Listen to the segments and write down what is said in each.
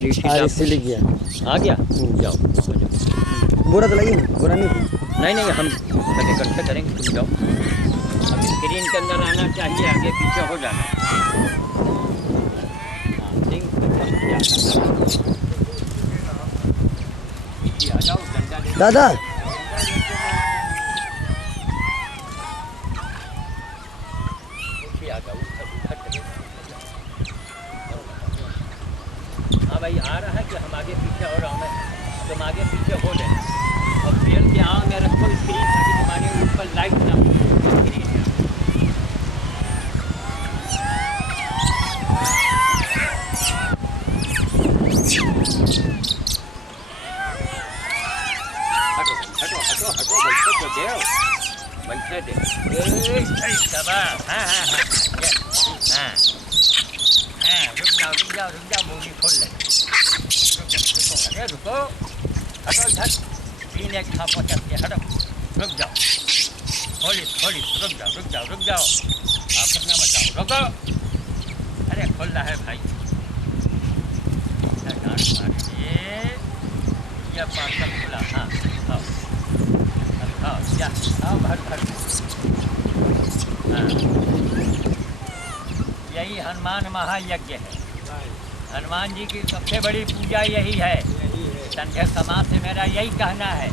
इसीलिए गया। आ गया जाओ बुरा तो लगी ना, बुरा नहीं। नहीं हम इकट्ठे करेंगे, तुम जाओ। अब स्क्रीन के अंदर आना चाहिए, आगे पीछे हो जाना। आ जाओ, डंडा ले दादा आ जाओ। हाँ भाई, आ रहा है कि हम आगे पीछे हो रहा हूँ मैं, तुम आगे पीछे हो जाए और फेल के आओ, मैं रखो स्क्रीन ताकि तुम्हारे ऊपर लाइट ना हो स्क्रीन में। हटो हटो हटो हटो, बैठो तो दे, बैठे दे। शाबाश, हाँ हाँ हाँ हाँ हाँ, रुक जाओ, मूवी खोल ले। अरे रुको, हटो इधर, तीन एक थापो चलते, हटो, रुक जाओ, खोली, रुक जाओ, आप अपना बचाओ, रुको। अरे खोल रहा है भाई, ये पार्सल खुला, हाँ आओ क्या, आओ भर हाँ, यही हनुमान महायज्ञ है। हनुमान जी की सबसे बड़ी पूजा यही है। संध्या समाज से मेरा यही कहना है,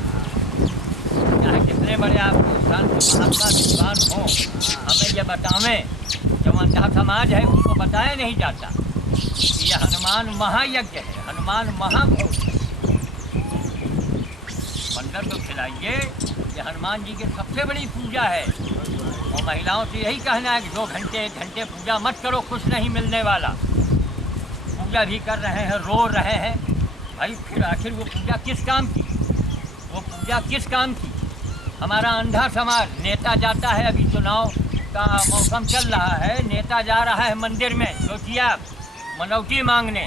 चाहे कितने बड़े आपको संत महात्मा विद्वान हो, हमें ये बतावें, जो अंधा समाज है उनको बताया नहीं जाता कि यह हनुमान महायज्ञ है, हनुमान महाभोज है। बंदर को खिलाइए, ये हनुमान जी की सबसे बड़ी पूजा है। और महिलाओं से यही कहना है कि 2 घंटे 1 घंटे पूजा मत करो, कुछ नहीं मिलने वाला। पूजा भी कर रहे हैं, रो रहे हैं भाई, फिर आखिर वो पूजा किस काम की, वो पूजा किस काम की। हमारा अंधा समाज, नेता जाता है, अभी चुनाव का मौसम चल रहा है, नेता जा रहा है मंदिर में, सोचिए आप, मनौती मांगने।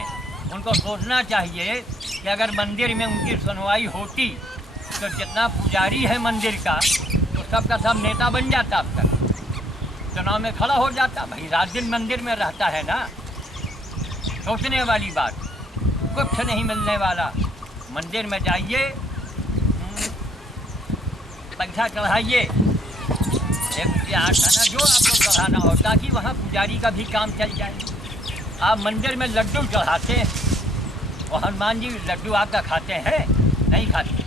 उनको सोचना चाहिए कि अगर मंदिर में उनकी सुनवाई होती तो जितना पुजारी है मंदिर का, तो सबका सब नेता बन जाता, अब तक चुनाव में खड़ा हो जाता। भाई रात दिन मंदिर में रहता है ना, सोचने वाली बात, कुछ नहीं मिलने वाला। मंदिर में जाइए, पैसा चढ़ाइए, एक खाना जो आपको चढ़ाना हो, ताकि वहाँ पुजारी का भी काम चल जाए। आप मंदिर में लड्डू चढ़ाते हैं, और हनुमान जी लड्डू आपका खाते हैं? नहीं खाते,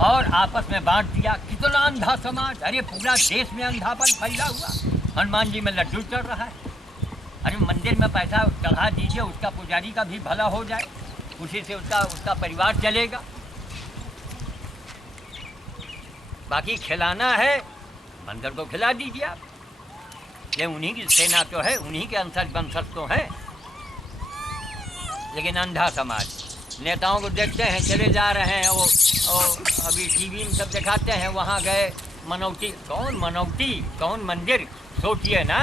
और आपस में बांट दिया। कितना अंधा समाज, अरे पूरा देश में अंधापन फैला हुआ, हनुमान जी में लड्डू चढ़ रहा है। अरे मंदिर में पैसा चढ़ा दीजिए, उसका पुजारी का भी भला हो जाए, उसी से उसका परिवार चलेगा। बाकी खिलाना है, बंदर को खिला दीजिए आप, ये उन्हीं की सेना तो है, उन्हीं के वंशज तो है। लेकिन अंधा समाज, नेताओं को देखते हैं चले जा रहे हैं, वो अभी टीवी में सब दिखाते हैं, वहाँ गए मनौती, कौन मनौती, कौन मंदिर, सोचिए ना।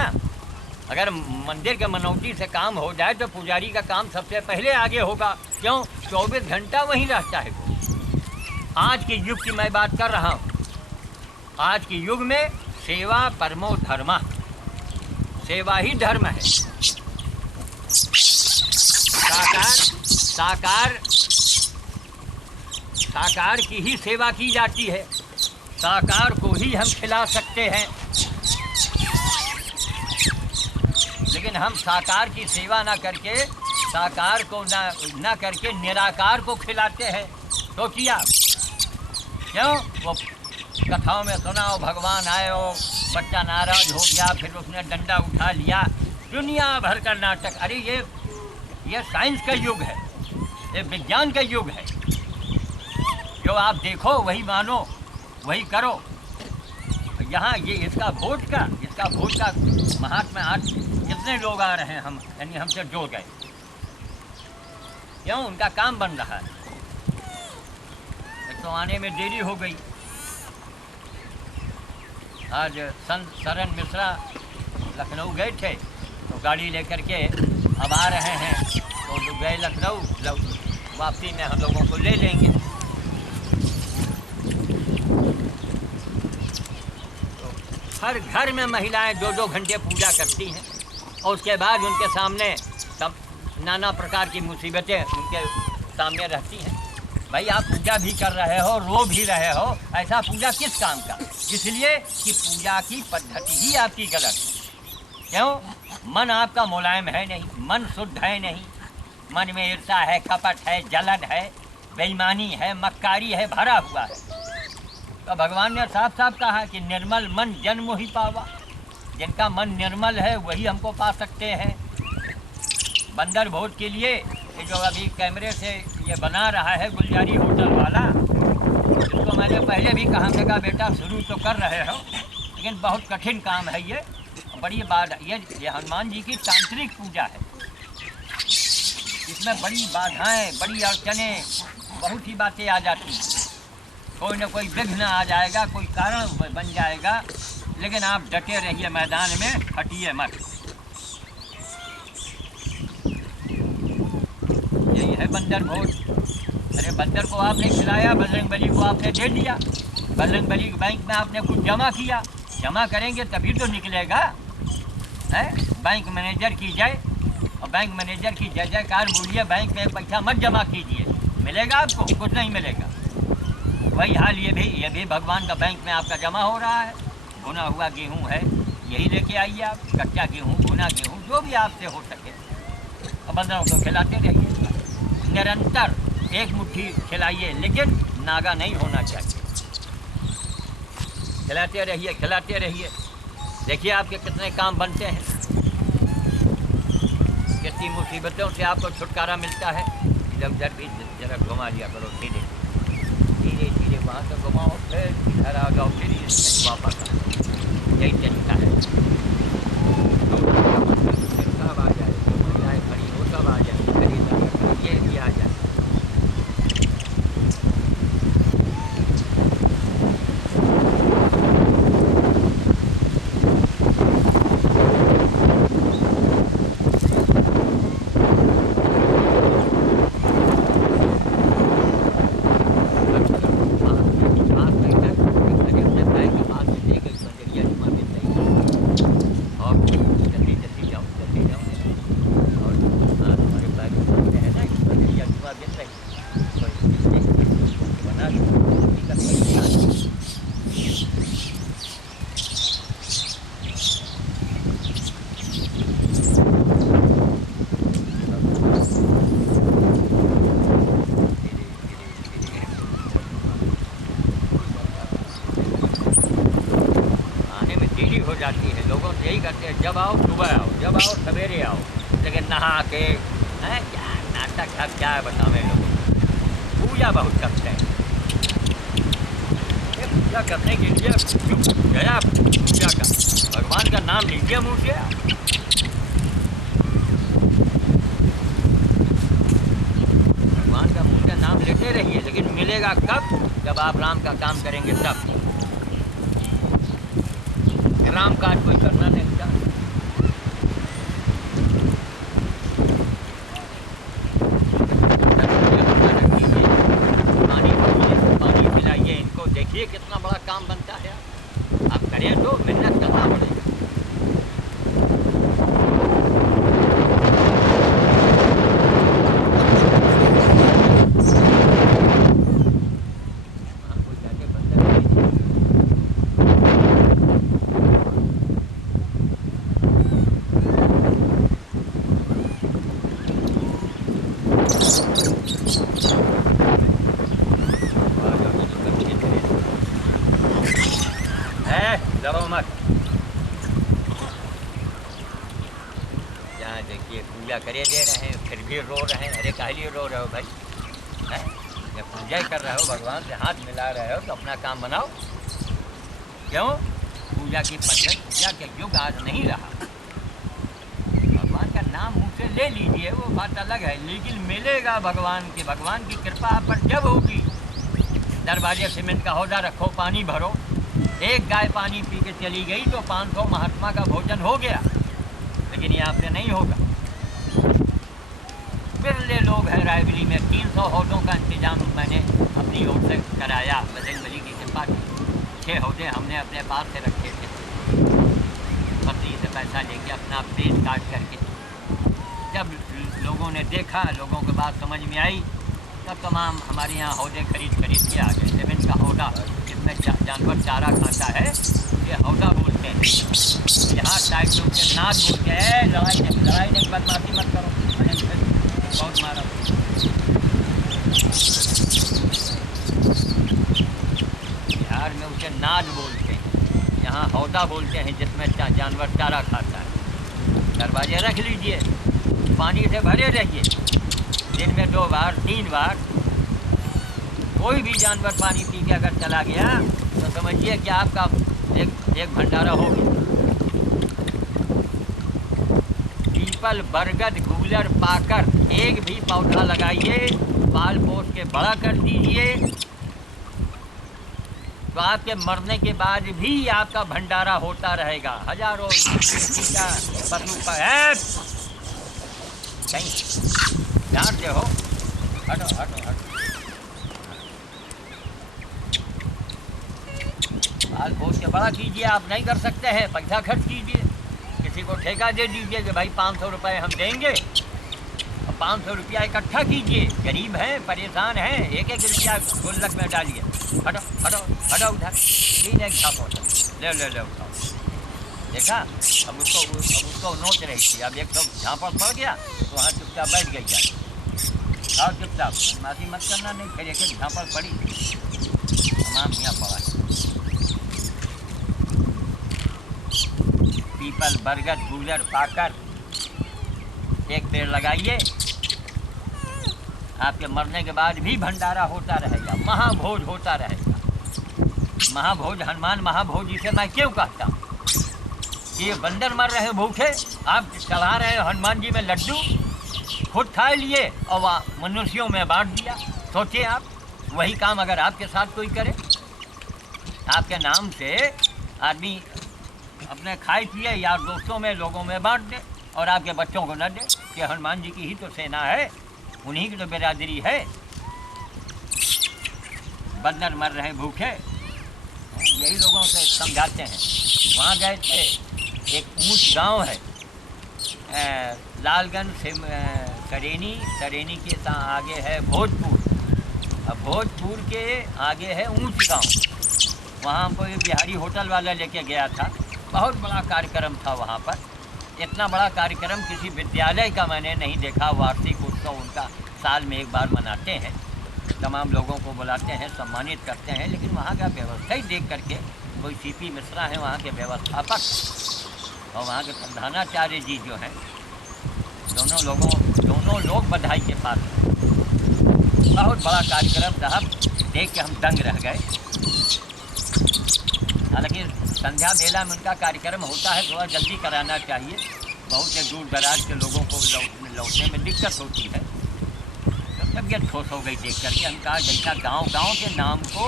अगर मंदिर के मनौती से काम हो जाए तो पुजारी का काम सबसे पहले आगे होगा, क्यों? 24 घंटा वहीं रहता है वो। आज के युग की मैं बात कर रहा हूँ, आज के युग में सेवा परमो धर्मा, सेवा ही धर्म है। साकार की ही सेवा की जाती है, साकार को ही हम खिला सकते हैं। लेकिन हम साकार की सेवा ना करके, साकार को ना करके निराकार को खिलाते हैं। तो किया क्यों? वो कथाओं में सुना हो, भगवान आए हो, बच्चा नाराज हो गया, फिर उसने डंडा उठा लिया, दुनिया भर का नाटक। अरे ये साइंस का युग है, ये विज्ञान का युग है। जो आप देखो वही मानो, वही करो। यहाँ ये इसका वोट का महात्मा, आज कितने लोग आ रहे हैं, हम यानी हमसे जुड़ गए, क्यों? उनका काम बन रहा है। तो आने में देरी हो गई। आज संत शरण मिश्रा लखनऊ गए थे, तो गाड़ी लेकर के अब आ रहे हैं, तो गए लखनऊ, वापसी में हम लोगों को ले लेंगे। तो हर घर में महिलाएं 2-2 घंटे पूजा करती हैं, और उसके बाद उनके सामने सब नाना प्रकार की मुसीबतें उनके सामने रहती हैं। भाई आप पूजा भी कर रहे हो, रो भी रहे हो, ऐसा पूजा किस काम का? इसलिए कि पूजा की पद्धति ही आपकी गलत है। क्यों? मन आपका मुलायम है नहीं, मन शुद्ध है नहीं, मन में ईर्ष्या है, कपट है, जलन है, बेईमानी है, मक्कारी है, भरा हुआ है। तो भगवान ने साफ साफ कहा कि निर्मल मन जन मोहि पावा। जिनका मन निर्मल है वही हमको पा सकते हैं। बंदर भोज के लिए ये जो अभी कैमरे से ये बना रहा है गुलजारी होटल वाला, उसको मैंने पहले भी कहा था, बेटा शुरू तो कर रहे हो लेकिन बहुत कठिन काम है ये, बड़ी बात। ये हनुमान जी की तांत्रिक पूजा है, इसमें बड़ी बाधाएं, बड़ी अड़चनें, बहुत ही बातें आ जाती हैं। कोई न कोई विघ्न आ जाएगा, कोई कारण बन जाएगा, लेकिन आप डटे रहिए मैदान में, हटिए मत। यही है बंदर भोज। अरे बंदर को आपने खिलाया, बजरंगबली को आपने दे दिया, बजरंगबली बैंक में आपने कुछ जमा किया, जमा करेंगे तभी तो निकलेगा है। बैंक मैनेजर की जय, और बैंक मैनेजर की जय जयकार बोलिए, बैंक में पैसा मत जमा कीजिए, मिलेगा आपको? कुछ नहीं मिलेगा। वही हाल ये भी भगवान का बैंक में आपका जमा हो रहा है। भुना हुआ गेहूँ है, यही लेके आइए आप, कच्चा गेहूँ, भुना गेहूँ, जो भी आपसे हो सके, और बंदरों को खिलाते रहिए, निरंतर एक मुट्ठी खिलाइए, लेकिन नागा नहीं होना चाहिए। खिलाते रहिए, खिलाते रहिए, देखिए आपके कितने काम बनते हैं, कितनी मुसीबतों से आपको छुटकारा मिलता है। इधर उधर भी जरा घुमा लिया करो, धीरे धीरे धीरे वहाँ से घुमाओ, फिर इधर आ जाओ, फिर वापस आओ। यही तरीका है। सब आ जाए, महिलाएं खड़ी हो सब आ जाए, खरीदारी ये भी आ जाए। हो जाती है। लोगों से यही करते हैं, जब आओ सुबह आओ, जब आओ सवेरे आओ, लेकिन नहा के हैं क्या नाटक है, क्या है बतावे लोगों को। पूजा बहुत करते हैं, पूजा करने के लिए गया पूजा का, भगवान का नाम लीजिए मुँह से। भगवान का मुँह से नाम लेते रहिए, लेकिन मिलेगा कब? जब आप राम का काम करेंगे तब। राम काज कोई करना नहीं चाहता। पानी पिलाइए इनको, देखिए कितना बड़ा काम बनता है। आप करें तो मेहनत करना पड़ेगा। मत यहाँ देखिए, पूजा करे दे रहे हैं फिर भी रो रहे हैं। अरे काहे लिए रो रहे हो भाई? हैं? जब पूजा कर रहे हो, भगवान से हाथ मिला रहे हो, तो अपना काम बनाओ। क्यों? पूजा की पद्धति, पूजा के युग आज नहीं रहा। भगवान का नाम मुँह से ले लीजिए, वो बात अलग है, लेकिन मिलेगा भगवान की कृपा आप पर जब होगी। दरवाजे सीमेंट का हौदा रखो, पानी भरो, एक गाय पानी पी के चली गई तो 500 महात्मा का भोजन हो गया, लेकिन ये आपसे नहीं होगा। बिरले लोग हैं रायबली में, 300 हौदों का इंतजाम मैंने अपनी ओर से कराया, बजरंगबली की कृपा की। 6 हौदे हमने अपने पास से रखे थे, पत्नी से पैसा लेके अपना पेट काट करके। जब लोगों ने देखा, लोगों के बात समझ में आई, तब तमाम हमारे यहाँ हौदे खरीद के आ गए। सीमेंट का हौदा जिसमें जानवर चारा खाता है, ये हौदा बोलते हैं। यहाँ साइड लोग के नाद बोलते हैं। लड़ाई नहीं, बदमाशी मत करो, बहुत मारा। बिहार में उसे नाद बोलते हैं, यहाँ हौदा बोलते हैं जिसमें जानवर चारा खाता है। दरवाजे रख लीजिए, पानी से भरे रहिए, दिन में 2 बार 3 बार। कोई भी जानवर पानी पी के अगर चला गया तो समझिए कि आपका एक भंडारा हो गया। पीपल, बरगद, गूलर, पाकर, एक भी पौधा लगाइए, पाल पोस के बड़ा कर दीजिए, तो आपके मरने के बाद भी आपका भंडारा होता रहेगा। हजारों पशु है कहीं जानते हो। हटो हटो हटो। पाल पोस के बड़ा कीजिए, आप नहीं कर सकते हैं, पैसा खर्च कीजिए, किसी को ठेका दे दीजिए कि भाई 500 रुपये हम देंगे, और 500 रुपया इकट्ठा कीजिए। गरीब हैं, परेशान हैं, एक रुपया गुल्लक में डालिए। हटो हटो हटो, उधर 3 एक छाप होता, ले उठाओ। देखा, अब उसको नोच रही थी, अब एक तो झाँपड़ पड़ गया तो वहाँ चुपचाप बैठ गई जाए। और चुपचाप माफी मत करना, नहीं फिर एक झाँपड़ पड़ी, तमाम यहाँ पड़ा। पीपल, बरगद, गूलर, पाकर, एक पेड़ लगाइए, आपके मरने के बाद भी भंडारा होता रहेगा, महाभोज होता रहेगा। महाभोज, हनुमान महाभोज इसे मैं क्यों कहता हूँ? ये बंदर मर रहे भूखे, आप चढ़ा रहे हो हनुमान जी में लड्डू, खुद खा लिए और वह मनुष्यों में बांट दिया। सोचिए आप, वही काम अगर आपके साथ कोई करे, आपके नाम से आदमी अपने खाए पिए यार दोस्तों में, लोगों में बांट दे, और आपके बच्चों को न दे कि हनुमान जी की ही तो सेना है, उन्हीं की तो बिरादरी है। बंदर मर रहे भूखे, यही लोगों से समझाते हैं। वहाँ गए थे, एक ऊंच गांव है, लालगंज से सरेनी के आगे है भोजपुर, अब भोजपुर के आगे है ऊंच गांव। वहाँ पर बिहारी होटल वाला लेके गया था, बहुत बड़ा कार्यक्रम था वहाँ पर। इतना बड़ा कार्यक्रम किसी विद्यालय का मैंने नहीं देखा। वार्षिक उत्सव उनका साल में एक बार मनाते हैं, तमाम लोगों को बुलाते हैं, सम्मानित करते हैं, लेकिन वहाँ का व्यवस्था ही देख करके, कोई सीपी मिश्रा है वहाँ के व्यवस्थापक, और वहाँ के प्रधानाचार्य जी जो हैं, दोनों लोग बधाई के पास हैं। बहुत बड़ा कार्यक्रम साहब, देख के हम दंग रह गए। हालांकि संध्या बेला में उनका कार्यक्रम होता है, थोड़ा जल्दी कराना चाहिए, बहुत से दूर दराज के लोगों को लौटने में दिक्कत होती है। तबीयत खुश हो गई देख करके। हम कहा जैसा गांव के नाम को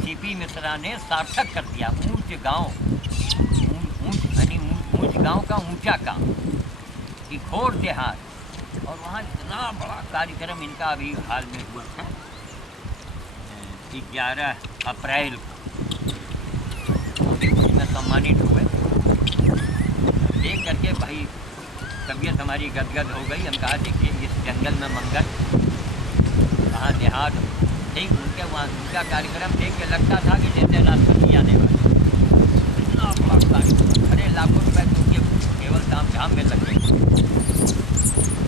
सीपी मिश्रा ने सार्थक कर दिया। ऊंच गांव, ऊंच गांव का ऊंचा काम, कि घोर देहात, और वहाँ इतना बड़ा कार्यक्रम इनका अभी हाल में हुआ था 11 अप्रैल को, में सम्मानित हुए। देख करके भाई तबीयत हमारी गदगद हो गई। हम कहा देखिए इस जंगल में मंगल, कहाँ देहात, ठीक उनके वहाँ उनका कार्यक्रम देख के लगता था कि जैसे राष्ट्रपति आने वाले। इतना बड़ा कार्यक्रम, अरे लाखों रुपये तो उनके केवल काम झाम में लग गए।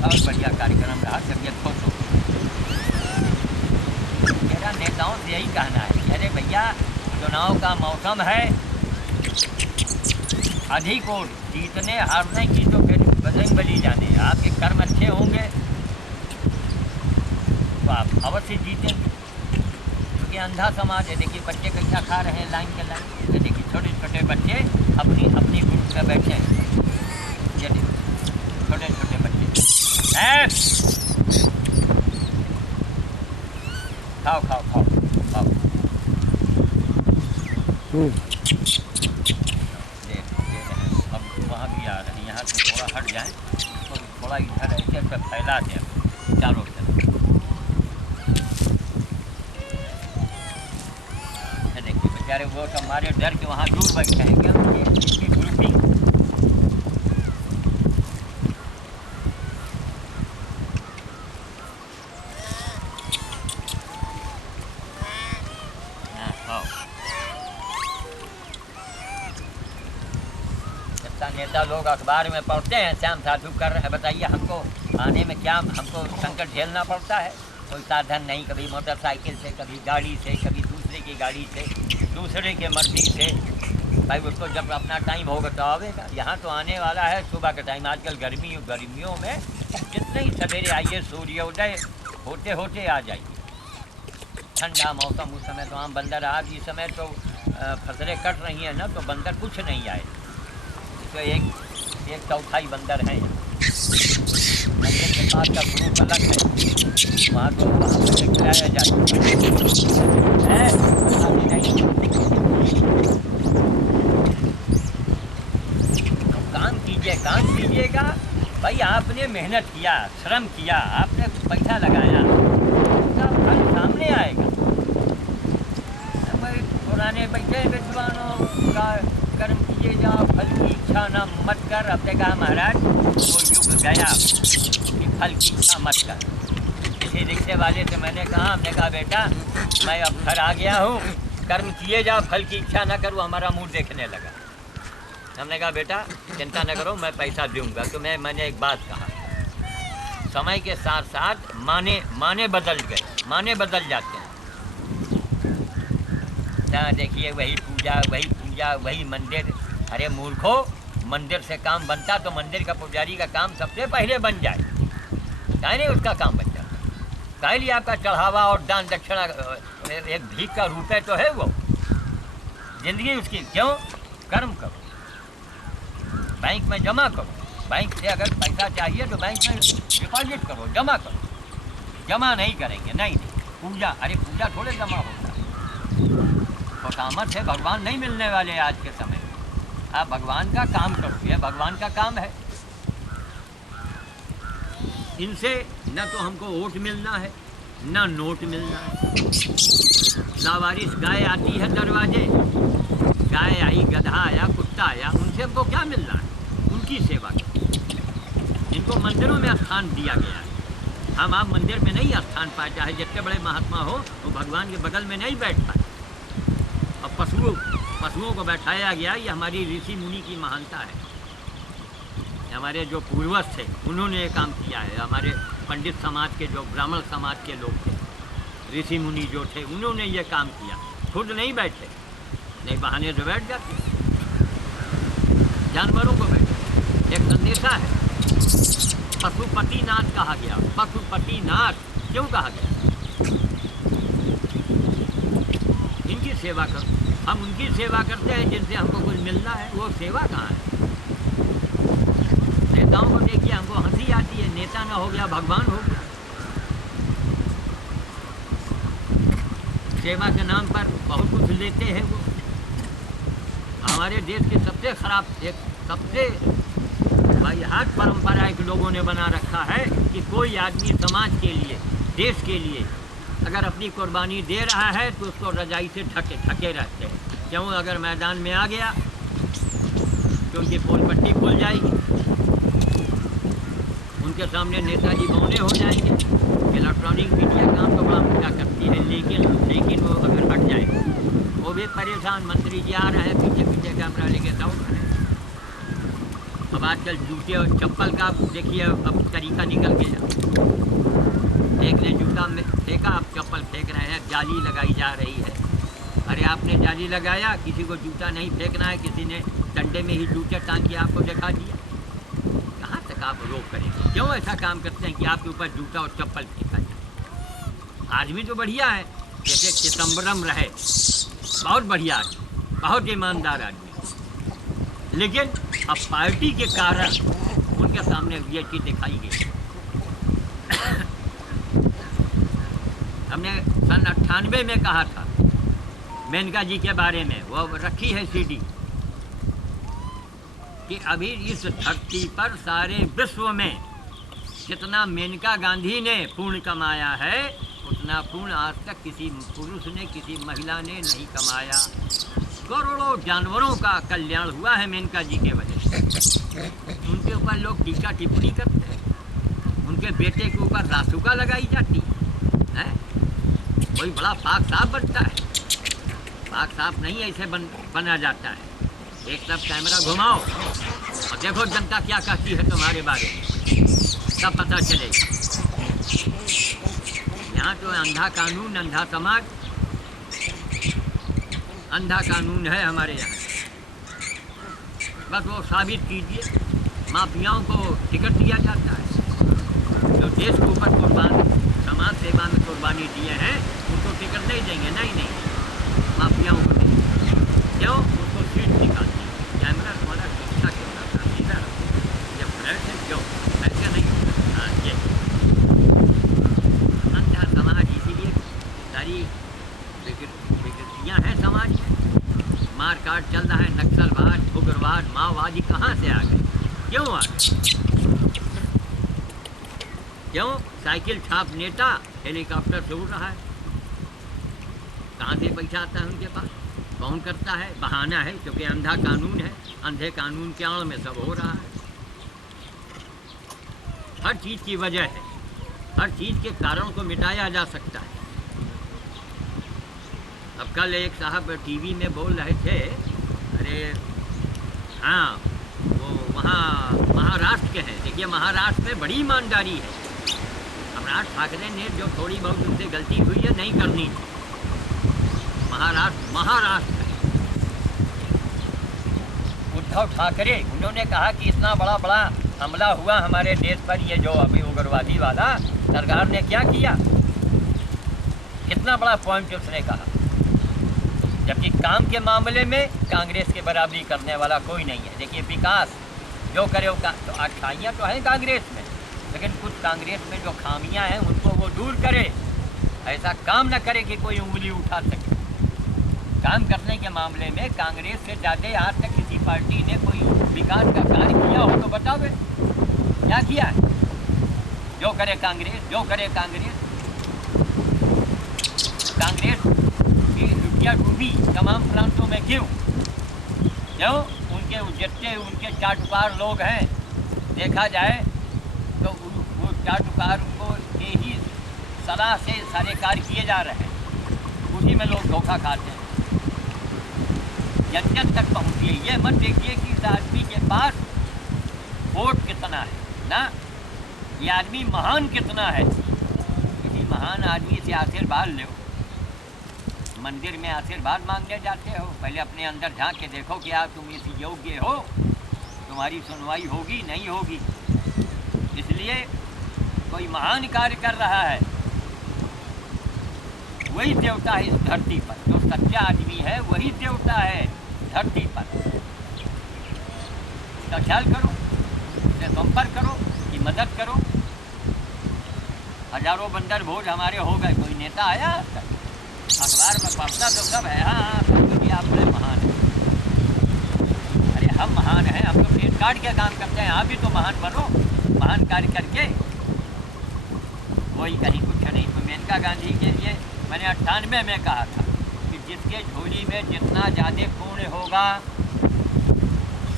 बहुत बढ़िया कार्यक्रम रहा, तबीयत खुश हो गई। मेरा नेताओं से यही कहना है, अरे भैया चुनाव का मौसम है, अधिक वोट जीतने हारने की तो फिर बजरंग बली जाने। आपके कर्म अच्छे होंगे तो आप अवश्य जीतेंगे, क्योंकि अंधा समाज है। देखिए बच्चे कैसा खा रहे हैं लाइन के लाइन, तो देखिए छोटे छोटे बच्चे अपनी ग्रुप में बैठे हैं, ये देखिए छोटे छोटे बच्चे। खाओ खाओ खाओ खाओ। अब वहाँ भी आ रहे हैं, यहाँ से थोड़ा हट जाएं तो थोड़ा इधर ऐसे फैला दें चारों तरफ। देखिए बेचारे वो तो हमारे डर के वहाँ दूर बैठे हैं, क्या इसकी ग्रुपिंग। नेता लोग अखबार में पढ़ते हैं श्याम साधु कर रहे हैं, बताइए हमको आने में क्या हमको संकट झेलना पड़ता है। कोई साधन नहीं, कभी मोटरसाइकिल से, कभी गाड़ी से, कभी दूसरे की गाड़ी से, दूसरे के मर्जी से। भाई उसको जब अपना टाइम होगा तो आवेगा। यहाँ तो आने वाला है सुबह का टाइम। आजकल गर्मियों में जितने ही सवेरे आइए सूर्योदय होते होते आ जाइए। ठंडा मौसम, उस समय तो आम बंदर आज इस समय तो फसलें कट रही हैं ना, तो बंदर कुछ नहीं आए। तो एक चौथाई बंदर हैं यहाँ। मंदिर के पास का ग्रुप अलग है, वहाँ पे खिलाया जाता है। काम कीजिएगा भाई। आपने मेहनत किया, श्रम किया, आपने पैसा लगाया, उसका फल सामने आएगा। भाई पुराने बैठे विद्वानों का कर्म किए जाओ, फल की इच्छा न मत कर। अब ने कहा महाराज वो युग गया कि फल की इच्छा मत कर। किसी रिक्शे वाले से मैंने कहा, हमने कहा बेटा मैं अब घर आ गया हूँ, कर्म किए जाओ, फल की इच्छा न करूँ। हमारा मुँह देखने लगा। हमने कहा बेटा चिंता न करो, मैं पैसा दूंगा। तो मैंने एक बात कहा, समय के साथ साथ माने बदल गए, माने बदल जाते हैं। देखिए वही पूजा वही मंदिर। अरे मूर्खो, मंदिर से काम बनता तो मंदिर का पुजारी का काम सबसे पहले बन जाए। काहे नहीं उसका काम बन जाता? काहे लिए आपका चढ़ावा और दान दक्षिणा एक भीख का रूप है तो है वो। जिंदगी उसकी क्यों? कर्म करो, बैंक में जमा करो। बैंक से अगर पैसा चाहिए तो बैंक में डिपॉजिट करो, जमा करो। जमा नहीं करेंगे, नहीं पूजा, अरे पूजा थोड़े जमा होता है। तो सामर्थ है, भगवान नहीं मिलने वाले आज के समय। आप भगवान का काम करो, यह भगवान का काम है। इनसे न तो हमको वोट मिलना है, न नोट मिलना है। लावारिस गाय आती है दरवाजे, गाय आई, गधा आया, कुत्ता आया, उनसे हमको क्या मिलना है? उनकी सेवा करो। इनको मंदिरों में स्थान दिया गया है। हम आप मंदिर में नहीं स्थान पाए, चाहे जितने बड़े महात्मा हो, वो भगवान के बगल में नहीं बैठ पाए। और पशुओं को बैठाया गया, ये हमारी ऋषि मुनि की महानता है। हमारे जो पूर्वज थे उन्होंने ये काम किया है। हमारे पंडित समाज के, जो ब्राह्मण समाज के लोग थे, ऋषि मुनि जो थे, उन्होंने ये काम किया। खुद नहीं बैठे, नहीं बहाने से बैठ जाते, जानवरों को बैठे। एक संदेशा है, पशुपतिनाथ कहा गया। पशुपतिनाथ क्यों कहा गया? इनकी सेवा करो। हम उनकी सेवा करते हैं जिनसे हमको कुछ मिलना है, वो सेवा कहाँ है? नेताओं को देखिए, हमको हंसी आती है। नेता ना हो गया भगवान हो गया। सेवा के नाम पर बहुत कुछ लेते हैं वो। हमारे देश की सबसे खराब, सबसे वाहियात परंपरा एक लोगों ने बना रखा है कि कोई आदमी समाज के लिए, देश के लिए अगर अपनी कुर्बानी दे रहा है तो उसको रजाई से ढके रहते हैं। क्यों? अगर मैदान में आ गया तो उनकी पोल पट्टी खुल जाएगी, उनके सामने नेताजी बौने हो जाएंगे। इलेक्ट्रॉनिक मीडिया काम तो बड़ा पूरा करती है, लेकिन वो अगर हट जाए, वो भी परेशान। मंत्री जी आ रहे हैं, पीछे कैमरा लेके दौड़ रहे हैं। अब आजकल जूते और चप्पल का देखिए अब तरीका निकल गया। एक ने जूता में फेंका, अब चप्पल फेंक रहे हैं, जाली लगाई जा रही है। अरे आपने जाली लगाया, किसी को जूता नहीं फेंकना है, किसी ने डंडे में ही जूते टांग के आपको दिखा दिया। कहाँ तक आप रोक करेंगे? क्यों ऐसा काम करते हैं कि आपके ऊपर जूता और चप्पल फेंका जाए? आदमी तो बढ़िया है, जैसे चिदम्बरम रहे, बहुत बढ़िया आदमी, बहुत ईमानदार आदमी, लेकिन अब पार्टी के कारण उनके सामने ये चीज़ दिखाई गई। हमने सन 98 में कहा था मेनका जी के बारे में, वो रखी है सीडी, कि अभी इस धरती पर सारे विश्व में जितना मेनका गांधी ने पुण्य कमाया है, उतना पुण्य आज तक किसी पुरुष ने, किसी महिला ने नहीं कमाया। करोड़ों जानवरों का कल्याण हुआ है मेनका जी के वजह से। उनके ऊपर लोग टीका टिप्पणी करते हैं, उनके बेटे के ऊपर रासुका लगाई जाती है। कोई बड़ा पाक साफ बनता है? पाक साफ नहीं ऐसे बना जाता है। एक तरफ कैमरा घुमाओ और देखो जनता क्या कहती है तुम्हारे बारे में, सब पता चलेगा। यहाँ तो अंधा कानून, अंधा समाज, अंधा कानून है हमारे यहाँ। बस वो साबित कीजिए, माफियाओं को टिकट दिया जाता है, जो देश के ऊपर कुर्बान, समाज सेवा में कुर्बानी दिए हैं उनको टिकट नहीं देंगे। नहीं, माफियाओं को देंगे। क्यों? उनको सीट निकालती है। कैमरा तुम्हारा शिक्षा के साथ सीधा जब फ्लैट है, क्यों ऐसे नहीं होता। हाँ, ये अंधा समाज, इसीलिए सारी विकृतियाँ हैं समाज में। मार काट चल रहा है, नक्सलवाद, उग्रवाद, माओवादी कहाँ से आ गए, क्यों आ गए? क्यों? साइकिल छाप नेता हेलीकॉप्टर से उड़ रहा है, कहाँ से पैसा आता है उनके पास, कौन करता है? बहाना है, क्योंकि अंधा कानून है। अंधे कानून के आड़ में सब हो रहा है। हर चीज़ की वजह है, हर चीज़ के कारण को मिटाया जा सकता है। अब कल एक साहब टीवी में बोल रहे थे, अरे हाँ, वो वहाँ महाराष्ट्र के हैं। देखिए, महाराष्ट्र में बड़ी ईमानदारी है। अब राज ठाकरे ने जो थोड़ी बहुत उनसे गलती हुई है, नहीं करनी थी। महाराष्ट्र उद्धव ठाकरे, उन्होंने कहा कि इतना बड़ा हमला हुआ हमारे देश पर, ये जो अभी उग्रवादी वाला, सरकार ने क्या किया? कितना बड़ा पॉइंट उसने कहा। जबकि काम के मामले में कांग्रेस के बराबरी करने वाला कोई नहीं है। देखिए, विकास जो करे वो तो अच्छाइयाँ तो हैं कांग्रेस में, लेकिन कुछ कांग्रेस में जो खामियां हैं उनको वो दूर करे। ऐसा काम न करे कि कोई उंगली उठा सके। काम करने के मामले में कांग्रेस से ज़्यादा आज तक किसी पार्टी ने कोई विकास का कार्य किया हो तो बताओ क्या किया है? जो करे कांग्रेस, जो करे कांग्रेस की रुपया डूबी तमाम प्रांतों में। क्यों? उनके जितने उनके चाटुकार लोग हैं, देखा जाए तो वो चाटुकार उनको के ही सलाह से सारे कार्य किए जा रहे हैं, उसी में लोग धोखा खाते हैं। जन तक पहुँचिए, ये मत देखिए कि इस आदमी के पास वोट कितना है ना, ये आदमी महान कितना है। किसी महान आदमी से आशीर्वाद लो, मंदिर में आशीर्वाद मांगने जाते हो, पहले अपने अंदर झांक के देखो कि आप तुम इस योग्य हो, तुम्हारी सुनवाई होगी नहीं होगी। इसलिए कोई महान कार्य कर रहा है, वही देवता है इस धरती पर। जो सच्चा आदमी है वही देवता है धरती पर। इसका ख्याल करो, इससे संपर्क करो, कि मदद करो। हजारों बंदर भोज हमारे हो गए, कोई नेता आया अखबार में पढ़ता तो सब है, हाँ क्योंकि आप बड़े महान हैं। अरे हम महान हैं, हम तो पेट काट के काम करते हैं, आप भी तो महान बनो, महान कार्य करके। कोई कहीं कुछ नहीं। तो मेनका गांधी के लिए मैंने 98 में कहा था कि जिसके झोली में जितना ज़्यादा पुण्य होगा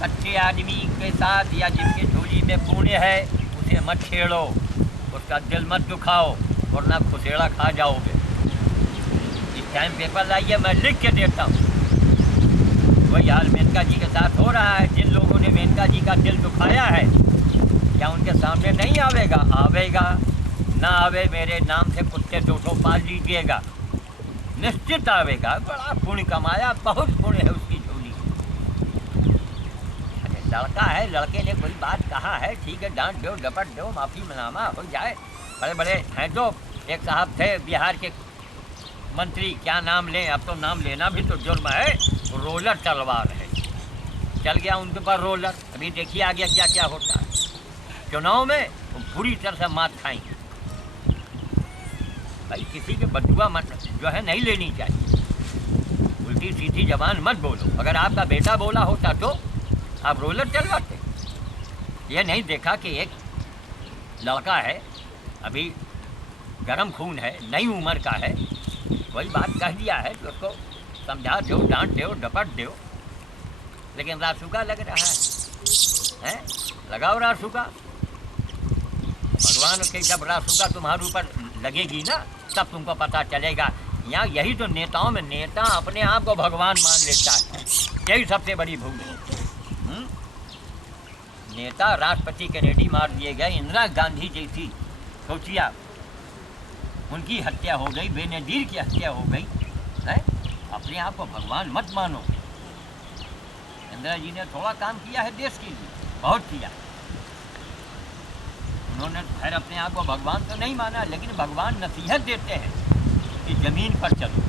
सच्चे आदमी के साथ, या जिसके झोली में पुण्य है, उसे मत छेड़ो, उसका दिल मत दुखाओ, वरना खुशेड़ा खा जाओगे। इस टाइम पेपर लाइए, मैं लिख के देता हूँ। वही हाल मेनका जी के साथ हो रहा है। जिन लोगों ने मेनका जी का दिल दुखाया है, क्या उनके सामने नहीं आवेगा? आवेगा। ना आवे, मेरे नाम से कुत्ते 200 पाल लीजिएगा, निश्चित आवेगा। बड़ा पुण्य कमाया, बहुत पुण्य है उसकी झोली। अरे लड़का है, लड़के ने कोई बात कहा है, ठीक है, डांट दो, डपट दो, माफ़ी मनामा हो जाए। बड़े बड़े हैं तो, एक साहब थे बिहार के मंत्री, क्या नाम लें, अब तो नाम लेना भी तो जुर्म है, रोलर चलवा रहे, चल गया उनके पर रोलर। अभी देखिए आगे क्या क्या होता है। चुनाव में पूरी तरह से मात खाएंगे। भाई किसी के बदुआ मत जो है नहीं लेनी चाहिए, उल्टी सीधी जबान मत बोलो। अगर आपका बेटा बोला होता तो आप रोलर चलवाते। ये नहीं देखा कि एक लड़का है, अभी गर्म खून है, नई उम्र का है, वही बात कह दिया है तो उसको समझा दो, डांट दो, डपट दो। लेकिन रासुका लग रहा है? लगाओ रासुका। भगवान के जब रासुका तुम्हारे ऊपर लगेगी ना, तब तुमको पता चलेगा। यहाँ यही तो नेताओं में, नेता अपने आप को भगवान मान लेता है, यही सबसे बड़ी भूल है। नेता राष्ट्रपति कैनेडी मार दिए गए, इंदिरा गांधी जी थी, सोचिए आप, उनकी हत्या हो गई, बेनजीर की हत्या हो गई है। अपने आप को भगवान मत मानो। इंदिरा जी ने थोड़ा काम किया है देश के लिए, बहुत किया। उन्होंने खैर अपने आप को भगवान तो नहीं माना, लेकिन भगवान नसीहत देते हैं कि जमीन पर चलो।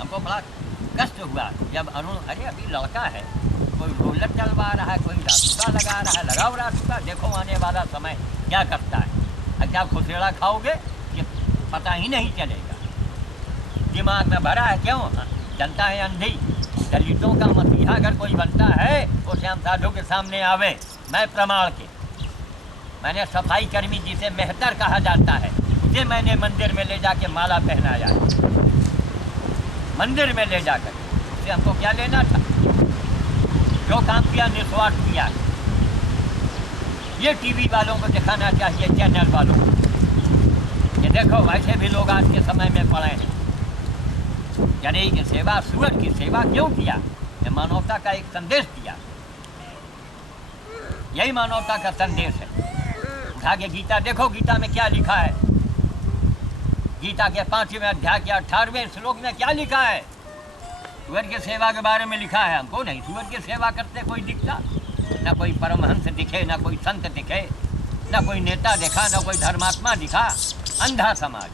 हमको बड़ा कष्ट हुआ जब अरे अभी लड़का है, कोई रोलर चलवा रहा है, कोई रासुका लगा रहा है, लगाओ रासुका, देखो आने वाला समय क्या करता है। क्या खुशेड़ा खाओगे ये पता ही नहीं चलेगा। दिमाग में भरा है, क्यों? जनता है अंधी। दलितों का मसीहा अगर कोई बनता है वो श्याम साधु के सामने आवे। मैं प्रमाण के, मैंने सफाई कर्मी जिसे मेहतर कहा जाता है, उसे मैंने मंदिर में ले जाके माला पहनाया, मंदिर में ले जाकर। उससे हमको क्या लेना था? जो काम किया निस्वार्थ किया। ये टीवी वालों को दिखाना चाहिए, चैनल वालों को, ये देखो वैसे भी लोग आज के समय में पड़े हैं। यानी कि सेवा, सूरज की सेवा क्यों किया? ये मानवता का एक संदेश दिया, यही मानवता का संदेश है। उठा के गीता देखो, गीता में क्या लिखा है। गीता के 5वें अध्याय के 18वें श्लोक में क्या लिखा है? सूरज की सेवा के बारे में लिखा है। हमको नहीं सूरज की सेवा करते कोई दिखता, ना कोई परमहंस दिखे, ना कोई संत दिखे, ना कोई नेता दिखा, ना कोई धर्मात्मा दिखा। अंधा समाज।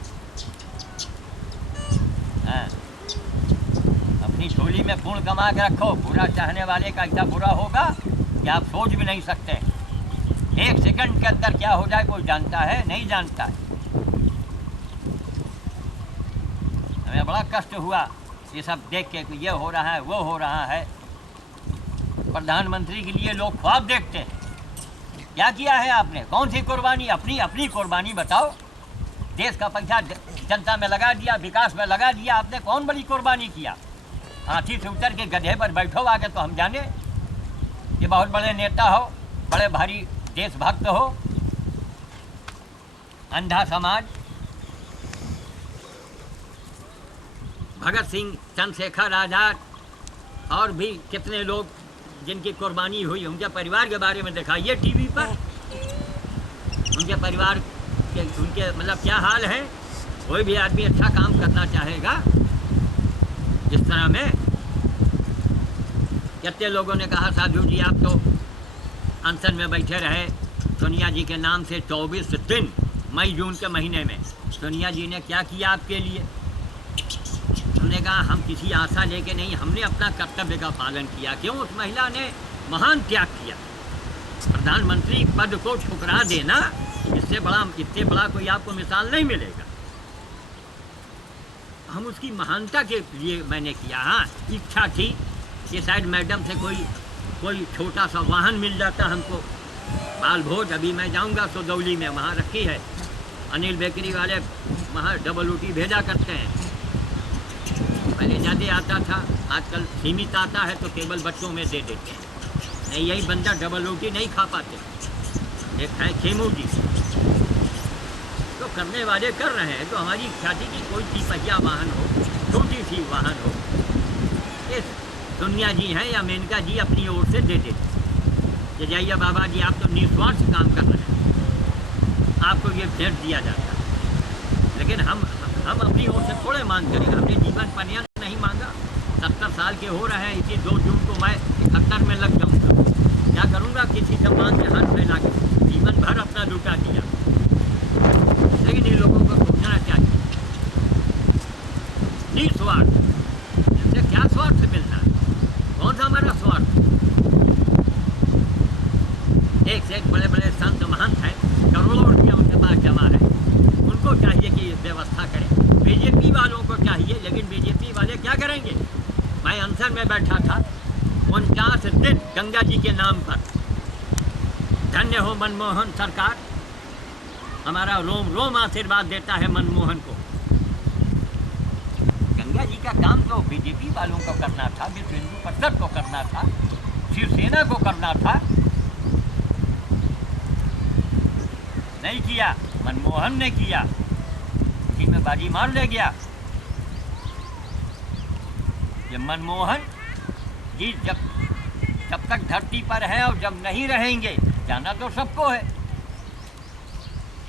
हाँ, अपनी झोली में गुण कमा के रखो। बुरा चाहने वाले का इतना बुरा होगा कि आप सोच भी नहीं सकते। एक सेकंड के अंदर क्या हो जाए कोई जानता है? नहीं जानता है। हमें बड़ा कष्ट हुआ ये सब देख के, ये हो रहा है, वो हो रहा है। प्रधानमंत्री के लिए लोग ख्वाब देखते हैं। क्या किया है आपने? कौन सी कुर्बानी? अपनी कुर्बानी बताओ। देश का पैसा जनता में लगा दिया, विकास में लगा दिया। आपने कौन बड़ी कुर्बानी किया? हाथी से उतर के गधे पर बैठो आगे तो हम जाने कि बहुत बड़े नेता हो, बड़े भारी देशभक्त हो। अंधा समाज। भगत सिंह, चंद्रशेखर आजाद और भी कितने लोग जिनकी कुर्बानी हुई, उनके परिवार के बारे में दिखाइए टीवी पर। उनके परिवार के, उनके मतलब क्या हाल है। कोई भी आदमी अच्छा काम करना चाहेगा इस तरह में। कितने लोगों ने कहा साधु जी आप तो अनशन में बैठे रहे सोनिया जी के नाम से 24 दिन मई जून के महीने में। सोनिया जी ने क्या किया आपके लिए? हमने कहा हम किसी आशा लेके नहीं, हमने अपना कर्तव्य का पालन किया। क्यों? उस महिला ने महान त्याग किया। प्रधानमंत्री पद को ठुकरा देना, इससे बड़ा कोई आपको मिसाल नहीं मिलेगा। हम उसकी महानता के लिए मैंने किया। हाँ, इच्छा थी कि शायद मैडम से कोई छोटा सा वाहन मिल जाता हमको। बाल भोज अभी मैं जाऊंगा सुदौली में, वहाँ रखी है। अनिल बेकरी वाले वहाँ डबल रोटी भेजा करते हैं। पहले ज़्यादा आता था, आजकल सीमित आता है तो केवल बच्चों में दे देते हैं। नहीं, यही बंदा डबल रोटी नहीं खा पाते। एक है खेमू जी, तो करने वाले कर रहे हैं। तो हमारी इच्छा थी कि कोई तिपहिया वाहन हो, छोटी सी वाहन हो। ये सोनिया जी हैं या मेनका जी अपनी ओर से दे देते। जाइए बाबा जी आप तो निस्वार्थ काम कर रहे हैं, आपको ये भेंट दिया जाता है। लेकिन हम अपनी ओर से थोड़े मांग करेंगे। हमने जीवन पर्यंत नहीं मांगा। 70 साल के हो रहे हैं, इसी 2 जून को मैं 71 में लग जाऊँगा। क्या करूँगा? किसी से मांग के हाथ फैला के जीवन भर अपना लुटा दिया। लेकिन इन लोगों को सोचना चाहिए निस्वार्थ। इससे क्या स्वार्थ मिलता है? कौन सा हमारा स्वार्थ? एक से एक बड़े बड़े संत महंत हैं, करोड़ों रुपया उनके पास जमा है। उनको चाहिए कि व्यवस्था करें। बीजेपी वालों को चाहिए, लेकिन बीजेपी वाले क्या करेंगे? मैं अनशन में बैठा था 49 दिन गंगा जी के नाम पर। धन्य हो मनमोहन सरकार, हमारा रोम रोम आशीर्वाद देता है मनमोहन को। गंगा जी का काम तो बीजेपी वालों को करना था, विश्व हिंदू परिषद को करना था, शिवसेना को करना था। नहीं किया, मनमोहन ने किया, उसी में बाजी मार ले गया। ये मनमोहन जी जब जब तक धरती पर हैं और जब नहीं रहेंगे, जाना तो सबको है।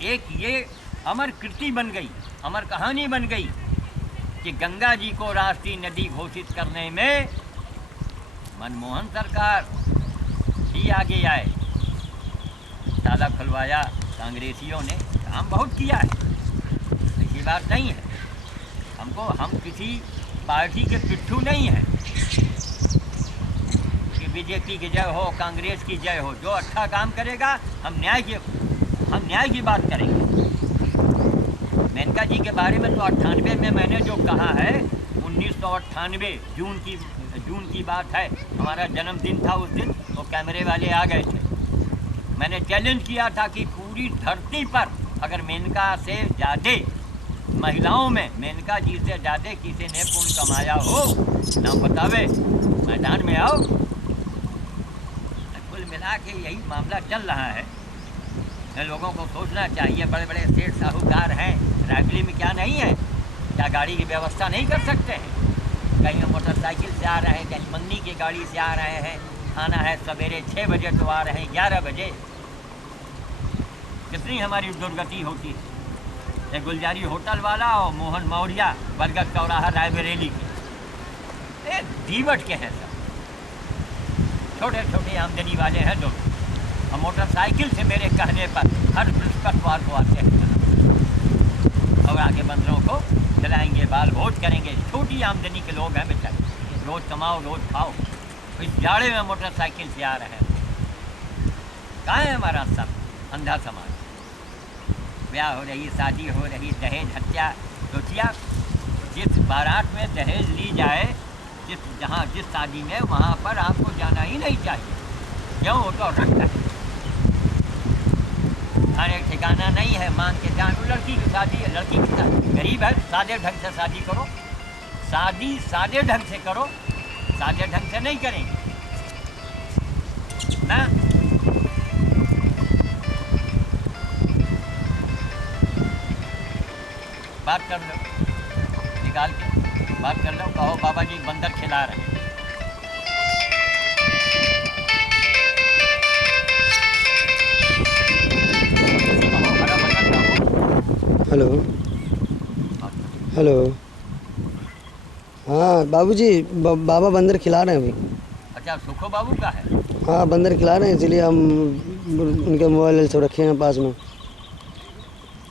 एक ये अमर कृति बन गई, अमर कहानी बन गई कि गंगा जी को राष्ट्रीय नदी घोषित करने में मनमोहन सरकार ही आगे आए। ताला खुलवाया कांग्रेसियों ने, काम बहुत किया है, ऐसी बात नहीं है। हम किसी पार्टी के पिट्ठू नहीं हैं कि बीजेपी की जय हो, कांग्रेस की जय हो। जो अच्छा काम करेगा हम न्याय की बात करेंगे। मेनका जी के बारे में तो 98 में मैंने जो कहा है, 1998 जून की बात है, हमारा जन्मदिन था उस दिन, तो कैमरे वाले आ गए थे। मैंने चैलेंज किया था कि पूरी धरती पर अगर मेनका से ज़्यादा महिलाओं में, मेनका जी से ज़्यादा किसी ने पुण्य कमाया हो, नाम बतावे, मैदान में आओ। कुल मिला के यही मामला चल रहा है। लोगों को सोचना चाहिए, बड़े बड़े सेठ साहूकार हैं, रायबरेली में क्या नहीं है? क्या गाड़ी की व्यवस्था नहीं कर सकते हैं? कहीं मोटरसाइकिल से आ रहे हैं, कहीं मंगनी की गाड़ी से आ रहे हैं, आना है सवेरे 6 बजे तो आ रहे हैं 11 बजे। कितनी हमारी दुर्गति होती है। एक गुलजारी होटल वाला और मोहन मौर्या, बरगद चौराहा, रायबरेली के, एक दीवट के हैं सब, छोटे छोटे आमदनी वाले हैं लोग, और मोटरसाइकिल से मेरे कहने पर हर बृहस्पतिवार को आते हैं और आगे बंदरों को चलाएंगे, बाल भोज करेंगे। छोटी आमदनी के लोग हैं बेचारे, रोज़ कमाओ रोज़ खाओ। इस जाड़े में मोटरसाइकिल से आ रहे हैं। कहाँ है हमारा सब अंधा समाज? ब्याह हो रही, शादी हो रही, दहेज हत्या। सोचिए, जिस बारात में दहेज ली जाए, जिस शादी में, वहाँ पर आपको जाना ही नहीं चाहिए। क्यों? वो तो रखता है, खाने ठिकाना नहीं है, मांग के जान। लड़की की शादी है, लड़की की शादी, गरीब है, सादे ढंग से शादी करो, शादी सादे ढंग से करो, सादे ढंग से नहीं करेंगे ना। बात कर लो, निकाल के बात कर लो, कहो बाबा जी बंदर खिला रहे हैं। हेलो हेलो, हाँ बाबूजी, बाबा बंदर खिला रहे हैं अभी। अच्छा, सुखो बाबू का है? हाँ, बंदर खिला रहे हैं, इसलिए हम उनके मोबाइल सब रखे हैं पास में।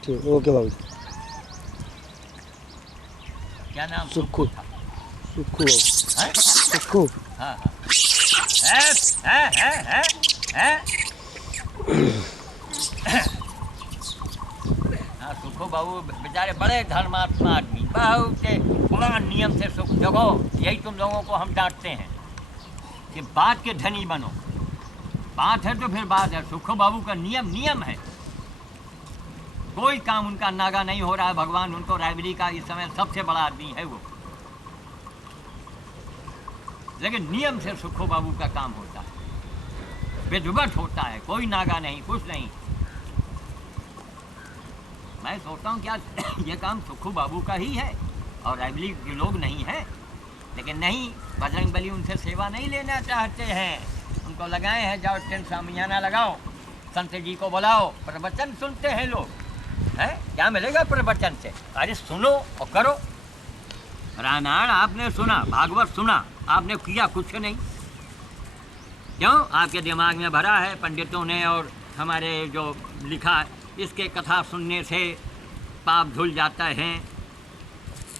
ठीक, ओके बाबू। क्या नाम? सुक्खू। सुक्खू बाबू। हैं? सुक्खू। हाँ हाँ, सुखो बाबू बेचारे बड़े धर्मात्मा आदमी, बहुत बड़ा नियम से सुख जगो। यही तुम लोगों को हम डांटते हैं कि बात के धनी बनो। बात है तो फिर बात है। सुखो बाबू का नियम है। कोई काम उनका नागा नहीं हो रहा है। भगवान उनको, रायबरेली का इस समय सबसे बड़ा आदमी है वो, लेकिन नियम से सुखो बाबू का काम होता है, बेजुगट होता है, कोई नागा नहीं, कुछ नहीं। मैं सोचता हूँ क्या ये काम सुखो बाबू का ही है और रायबरेली के लोग नहीं हैं? लेकिन नहीं, बजरंगबली उनसे सेवा नहीं लेना चाहते हैं। उनको लगाए हैं, जाओ टेंट सामियाना लगाओ, संत जी को बुलाओ, प्रवचन सुनते हैं लोग। हैं? क्या मिलेगा प्रवचन से? अरे सुनो और करो। रामायण आपने सुना, भागवत सुना, आपने किया कुछ नहीं। क्यों? आपके दिमाग में भरा है पंडितों ने और हमारे जो लिखा, इसके कथा सुनने से पाप धुल जाता है।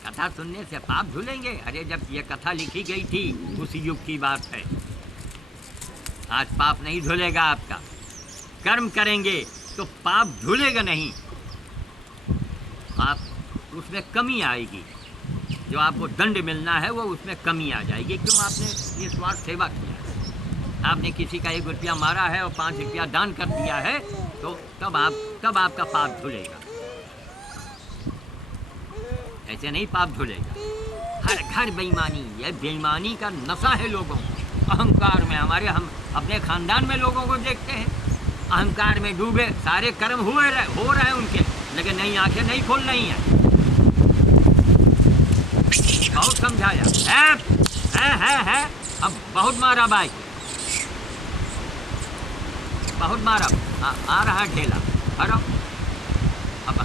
कथा सुनने से पाप धुलेंगे? अरे जब ये कथा लिखी गई थी उस युग की बात है। आज पाप नहीं धुलेगा आपका। कर्म करेंगे तो पाप धुलेगा नहीं, आप उसमें कमी आएगी। जो आपको दंड मिलना है वो उसमें कमी आ जाएगी। क्यों? आपने निस्वार्थ सेवा किया है, आपने किसी का 1 रुपया मारा है और 5 रुपया दान कर दिया है, तो तब आपका पाप धुलेगा। ऐसे नहीं पाप धुलेगा। हर घर बेईमानी, यह बेईमानी का नशा है लोगों को। अहंकार में हम अपने खानदान में लोगों को देखते हैं, अहंकार में डूबे, सारे कर्म हो रहे हैं उनके, लेकिन नहीं, आंखें नहीं खोल रही हैं। बहुत समझाया है, अब बहुत मारा बाई। बहुत मारा। आ रहा है ढेला, खड़ो। अब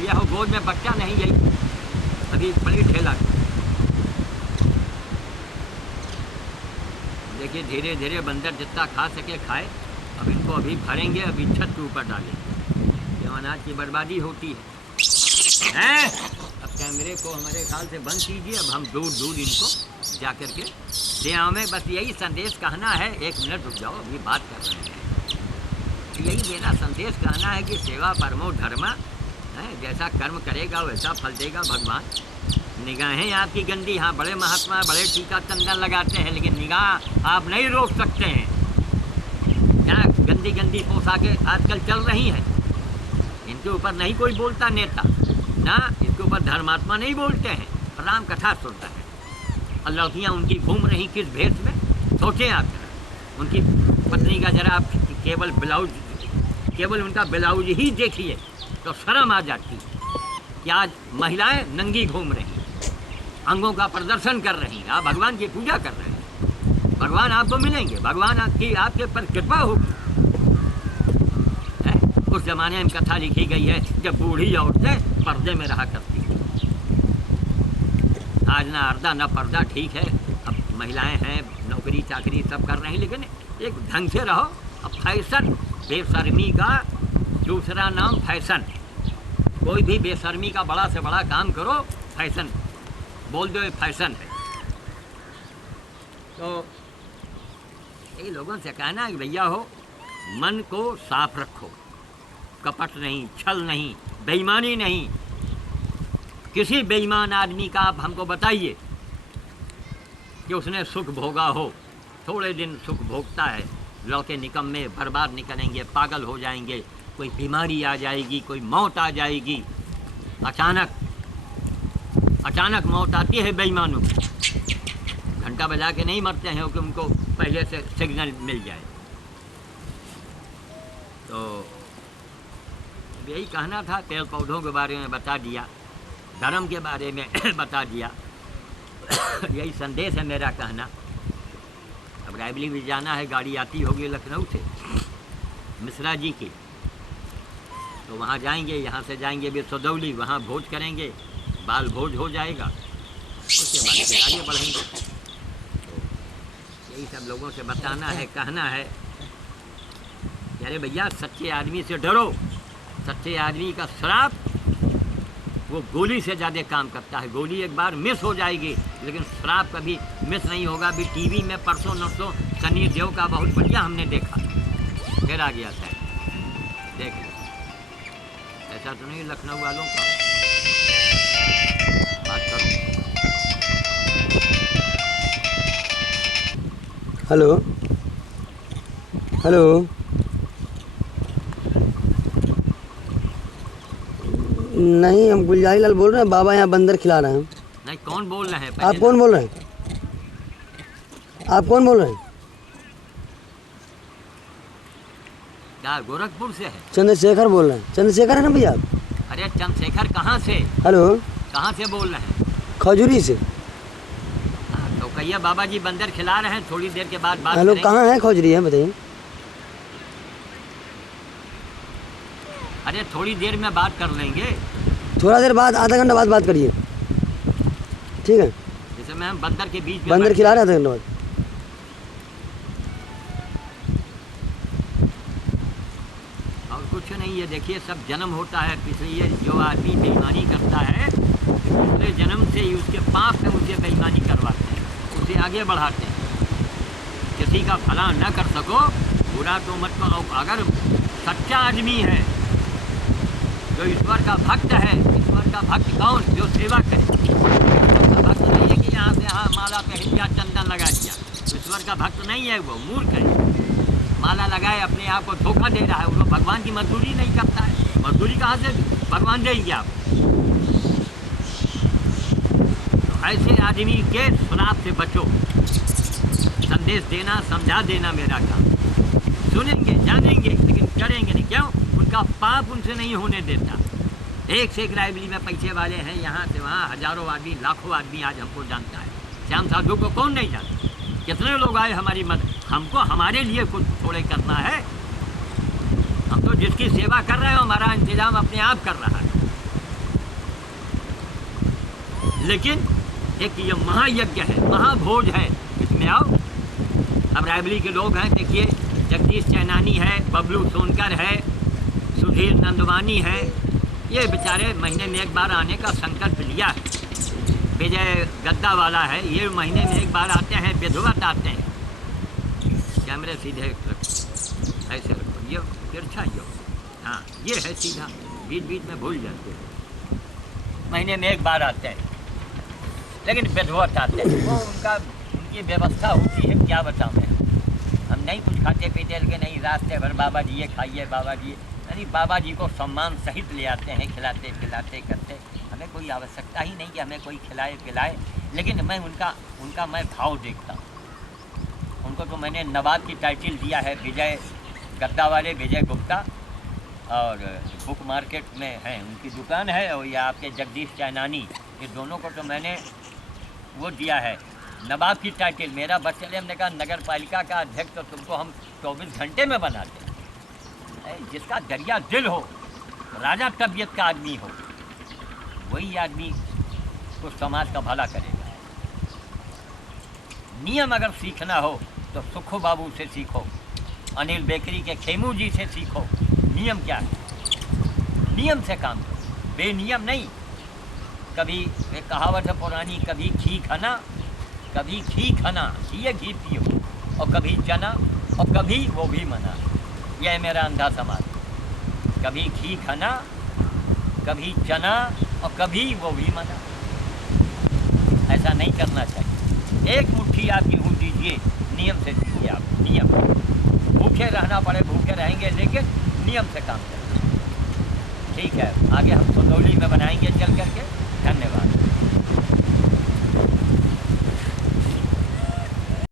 ये हो गोद में बच्चा नहीं, यही अभी बड़ी ढेला। देखिए धीरे धीरे बंदर जितना खा सके खाए। अब इनको अभी भरेंगे, अभी छत के ऊपर डालेंगे। ये अनाज की बर्बादी होती है। अब कैमरे को हमारे ख्याल से बंद कीजिए। अब हम दूर दूर इनको जा कर के दे हमें बस यही संदेश कहना है। 1 मिनट रुक जाओ, अभी बात कर रहे हैं। यही मेरा संदेश कहना है कि सेवा परमो धर्मा है। जैसा कर्म करेगा वैसा फल देगा भगवान। निगाहें आपकी गंदी, हाँ बड़े महात्मा बड़े टीका चंदन लगाते हैं, लेकिन निगाह आप नहीं रोक सकते हैं। क्या गंदी गंदी पोशाकें आजकल चल रही हैं, इनके ऊपर नहीं कोई बोलता नेता ना, इसके ऊपर धर्मात्मा नहीं बोलते हैं। राम कथा सुनता है। और लड़कियाँ उनकी घूम रही किस भेष में, सोचें आप जरा। उनकी पत्नी का जरा आप केवल उनका ब्लाउज ही देखिए तो शर्म आ जाती कि आज महिलाएं नंगी घूम रही, अंगों का प्रदर्शन कर रही हैं। आप भगवान की पूजा कर रहे हैं, भगवान आपको मिलेंगे, भगवान आपके पर कृपा होगी। उस जमाने में कथा लिखी गई है जब बूढ़ी औरतें पर्दे में रहा करती हैं। आज ना अर्दा ना पर्दा, ठीक है अब महिलाएं हैं, नौकरी चाकरी सब कर रही हैं, लेकिन एक ढंग से रहो। अब फैशन, बेशर्मी का दूसरा नाम फैशन। कोई भी बेशर्मी का बड़ा से बड़ा काम करो, फैशन बोल दो, फैशन है। तो यही लोगों से कहना है कि भैया हो, मन को साफ रखो, कपट नहीं, छल नहीं, बेईमानी नहीं। किसी बेईमान आदमी का आप हमको बताइए कि उसने सुख भोगा हो। थोड़े दिन सुख भोगता है, लौके निकम्मे बर्बाद निकलेंगे, पागल हो जाएंगे, कोई बीमारी आ जाएगी, कोई मौत आ जाएगी। अचानक मौत आती है बेईमानों की। घंटा बजा के नहीं मरते हैं कि उनको पहले से सिग्नल मिल जाए। तो यही कहना था, पेड़ पौधों के बारे में बता दिया, धर्म के बारे में बता दिया। यही संदेश है मेरा कहना। अब रायबली भी जाना है, गाड़ी आती होगी लखनऊ से मिश्रा जी की, तो वहाँ जाएंगे। यहाँ से जाएंगे भी सदौली, वहाँ भोज करेंगे, बाल भोज हो जाएगा, उसके बाद फिर आगे बढ़ेंगे। तो यही सब लोगों से बताना है, कहना है। अरे भैया सच्चे आदमी से डरो। सच्चे आदमी का श्राप वो गोली से ज़्यादा काम करता है। गोली एक बार मिस हो जाएगी, लेकिन श्राप कभी मिस नहीं होगा। अभी टीवी में परसों नरसों सनी देओल का बहुत बढ़िया हमने देखा, फिर आ गया था, देख लो। ऐसा तो नहीं लखनऊ वालों का। बात करो। हेलो हेलो, नहीं हम गुलजारी लाल बोल रहे हैं। बाबा यहाँ बंदर खिला रहे हैं। नहीं, कौन बोल रहे हैं? आप कौन बोल रहे हैं? आप कौन बोल रहे हैं? क्या गोरखपुर से है? चंद्रशेखर बोल रहे हैं। चंद्रशेखर है ना भैया आप? अरे चंद्रशेखर कहाँ से? हेलो, कहाँ से बोल रहे हैं? खजूरी से। तो कहिए बाबा जी बंदर खिला रहे हैं, थोड़ी देर के बाद बात हेलो, करेंगे। कहाँ है खजूरी है बताइए? अरे थोड़ी देर में बात कर लेंगे। थोड़ा देर बाद, आधा घंटा बाद बात करिए, ठीक है? जैसे मैं हम बंदर के बीच में बंदर खिला रहे हैं आधा घंटा बाद। और कुछ नहीं है। देखिए सब जन्म होता है, इसलिए जो आदमी बेईमानी करता है पिछले जन्म से ही उसके पाप में उसे बेईमानी करवाते हैं, उसे आगे बढ़ाते हैं। किसी का भला न कर सको, बुरा तो मत करो। अगर सच्चा आदमी है, जो ईश्वर का भक्त है, ईश्वर का भक्त कौन? जो सेवा करे। ईश्वर का भक्त नहीं है कि यहाँ से हाँ माला पहन दिया, चंदन लगा दिया। ईश्वर का भक्त नहीं है, वो मूर्ख है। माला लगाए अपने आप को धोखा दे रहा है, वो भगवान की मजदूरी नहीं करता है। मजदूरी कहाँ से भगवान देंगे आप? तो ऐसे आदमी के श्राप से बचो। संदेश देना, समझा देना मेरा काम। सुनेंगे, जानेंगे, लेकिन करेंगे नहीं। क्यों? उनका पाप उनसे नहीं होने देता। एक से एक रायबली में पैसे वाले हैं, यहाँ से वहाँ हजारों आदमी, लाखों आदमी आज हमको जानता है। श्याम साधु को कौन नहीं जानता? कितने लोग आए हमारी मदद। हमको हमारे लिए कुछ थोड़े करना है, जिसकी सेवा कर रहे हो हमारा इंतजाम अपने आप कर रहा है। लेकिन एक ये महायज्ञ है, महाभोज है, इसमें आओ। अब रायबली के लोग हैं, देखिए जगदीश चैनानी है, बबलू सोनकर है, सुधीर नंदवानी है, ये बेचारे महीने में एक बार आने का संकल्प लिया है। विजय गद्दा वाला है, ये महीने में एक बार आते हैं, विधिवत आते हैं। कैमरे सीधे रखो, ऐसे रखो, ये तिरछा यो, हाँ ये है सीधा, बीच बीच में भूल जाते हैं। महीने में एक बार आते हैं, लेकिन विधिवत आते हैं। वो उनकी व्यवस्था होती है, क्या बताऊँ मैं। हम नहीं कुछ खाते पीते, लेकिन नहीं रास्ते भर बाबा जी ये खाइए, बाबा जी यानी बाबा जी को सम्मान सहित ले आते हैं, खिलाते पिलाते करते। हमें कोई आवश्यकता ही नहीं कि हमें कोई खिलाए पिलाए, लेकिन मैं उनका मैं भाव देखता हूँ। उनको तो मैंने नवाब की टाइटल दिया है, विजय गद्दा वाले विजय गुप्ता, और बुक मार्केट में है उनकी दुकान है, और ये आपके जगदीश चैनानी, ये दोनों को तो मैंने वो दिया है नवाब की टाइटल। मेरा बच्चे हमने कहा नगर पालिका का अध्यक्ष तो तुमको हम 24 घंटे में बना दें। जिसका दरिया दिल हो, राजा तबीयत का आदमी हो, वही आदमी को समाज का भला करेगा। नियम अगर सीखना हो तो सुखो बाबू से सीखो, अनिल बेकरी के खेमू जी से सीखो। नियम क्या है, नियम से काम करो, बेनियम नहीं। कभी एक कहावत है पुरानी, कभी घी खाना, कभी घी खाना, घी पियो, और कभी चना, और कभी वो भी मना। यह है मेरा अंधा समाज। कभी घी खाना, कभी चना, और कभी वो भी मना। ऐसा नहीं करना चाहिए। एक मुट्ठी आप गेहूँ दीजिए, नियम से दीजिए। आप नियम, भूखे रहना पड़े भूखे रहेंगे, लेकिन नियम से काम करें। ठीक है, आगे हम सुनौली में बनाएंगे चल